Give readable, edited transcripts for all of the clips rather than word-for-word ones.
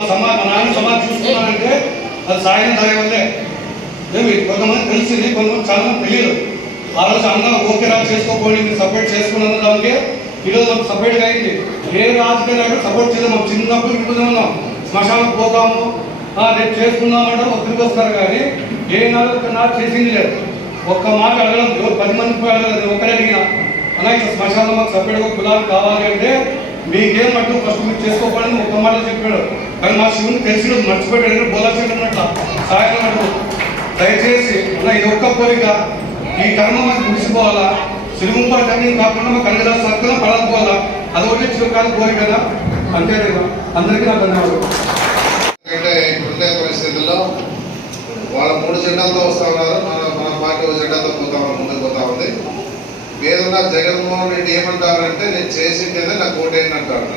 మా నాన్న సమాధి చూసుకున్నానంటే అది సాయం దాని వల్లే. కొంతమంది తెలిసింది, కొంతమంది చాలా మంది తెలియదు. ఆ రోజు అన్న ఓకేరా చేసుకోకపోయి మీరు సపరేట్ చేసుకున్న దానికి ఈరోజు మాకు సపరేట్గా అయింది. ఏ రాజకీయ నాయకుడు సపోర్ట్ చేద్దాం. మాకు చిన్నప్పుడు ఇంట్లో ఉన్నాం, శ్మశానికి పోతాము, రేపు చేసుకుందామంటే ఒక్కరికి వస్తారు. కానీ ఏ నాలుగు చేసింది లేదు. ఒక్క మాట అడగడం, ఎవరు 10 మందికి అడగలేదు. ఒక్కడే అడిగినా అన్న ఇట్లా శ్మశానం మాకు సపరేట్గా కులాలు కావాలి అంటే మీకేం అంటూ ఫస్ట్ మీరు చేసుకోకపోవడం ఒక్క మాట చెప్పాడు. కానీ మా శివుని తెలిసి మర్చిపోయాడు. బోలా చేయడం సాయం అడుగు. దయచేసి అన్న ఇది ఒక్క కోరిక, ఈ కర్మ మాకు ముగిసిపోవాలా. సిరుగుంపల కన్నీ కాకుండా మా కన్నడ సర్కలం పడకపోవాలా. అదొకటి చిరుకాలు కోరిక కదా. అంతే కదా. అందరికీ నాకు ధన్యవాదాలు. ఎందుకంటే ఇప్పుడుండే పరిస్థితుల్లో వాళ్ళ 3 జెండాలతో వస్తూ ఉన్నారు, మన పార్టీ 1 జెండాతో ముందుకు పోతా ఉంది. ఏదన్నా జగన్మోహన్ రెడ్డి ఏమంటారంటే నేను చేసింటేనే నాకు ఓటేయండి అంటారు.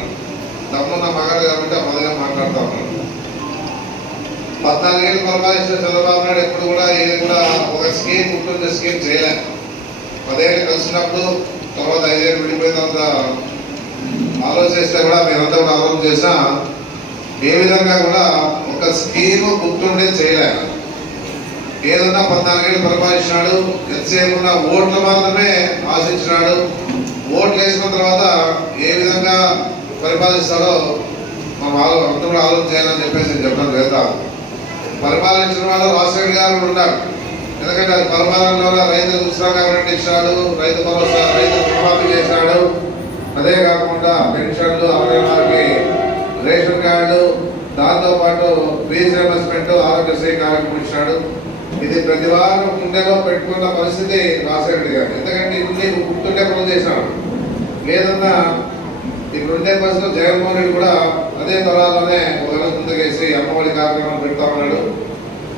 తమ్ముడు నా మగాడు కాబట్టి ఆ మొదలుగా మాట్లాడుతూ ఉన్నాను. 14 ఏళ్ళు పరిపాలించిన చంద్రబాబు నాయుడు ఎప్పుడు కూడా ఏది కూడా ఒక స్కీమ్ ఉంటుంది స్కీమ్ చేయలేదు. 10 ఏళ్ళు కలిసినప్పుడు తర్వాత 5 ఏళ్ళు విడిపోయిన తర్వాత ఆలోచిస్తే కూడా మీరంతా కూడా ఆలోచన చేసినా ఏ విధంగా కూడా ఒక స్కీమ్ గుర్తుండే చేయలేదు. ఏదన్నా 14 ఏళ్ళు పరిపాలించినాడు. ఎంతసేపు ఉన్న ఓట్లు మాత్రమే ఆశించినాడు. ఓట్లు వేసిన తర్వాత ఏ విధంగా పరిపాలిస్తాడో మనం అందరూ కూడా ఆలోచన చేయాలని చెప్పేసి నేను చెప్పడం జరుగుతాను. పరిపాలించిన వాళ్ళు రాజశేఖర్ గారు ఉన్నారు. ఎందుకంటే అది పరిపాలనలో రైతులకు ఉచిత కరెంట్ ఇచ్చినాడు, రైతు భరోసా, రైతు రుణమాఫీ చేసినాడు. అదే కాకుండా పెన్షన్లు, 64కి రేషన్ కార్డు, దాంతోపాటు ఫీజు రియంబర్స్మెంట్, ఆరోగ్యశ్రీ కార్యక్రమం ఇచ్చినాడు. ఇది ప్రతి వారం గుండెలో పెట్టుకున్న పరిస్థితి రాజశేఖర్ గారు. ఎందుకంటే ఇప్పుడు గుర్తుండే పనులు చేసినాడు. లేదన్నా ఇప్పుడుండే పరిస్థితుల్లో జగన్మోహన్ రెడ్డి కూడా అదే తరాల్లోనే ఒక ముందుకేసి అమ్మఒడి కార్యక్రమం పెడతా ఉన్నాడు.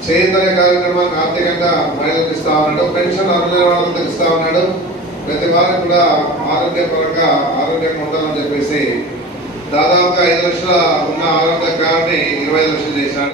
చేయుతనే కార్యక్రమాన్ని ఆర్థికంగా మహిళలకు ఇస్తా ఉన్నాడు. పెన్షన్ అర్హులకు ఇస్తా ఉన్నాడు. ప్రతి వారికి కూడా ఆరోగ్యపరంగా ఆరోగ్యంగా ఉండాలని చెప్పేసి దాదాపుగా 5 లక్షల ఉన్న ఆరోగ్య కార్డుని 25 లక్షలు చేశాడు.